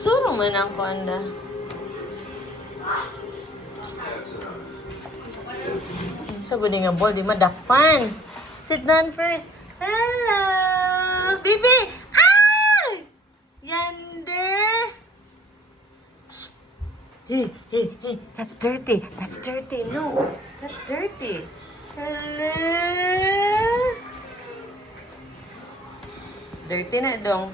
Suro man ang kuanda. Sa budi nga ball, di madakpan. Sit down first. Hello! Bibi! Ay! Yander! Shh! Hey, hey, hey. That's dirty. That's dirty. No. That's dirty. Hello? Dirty na dong.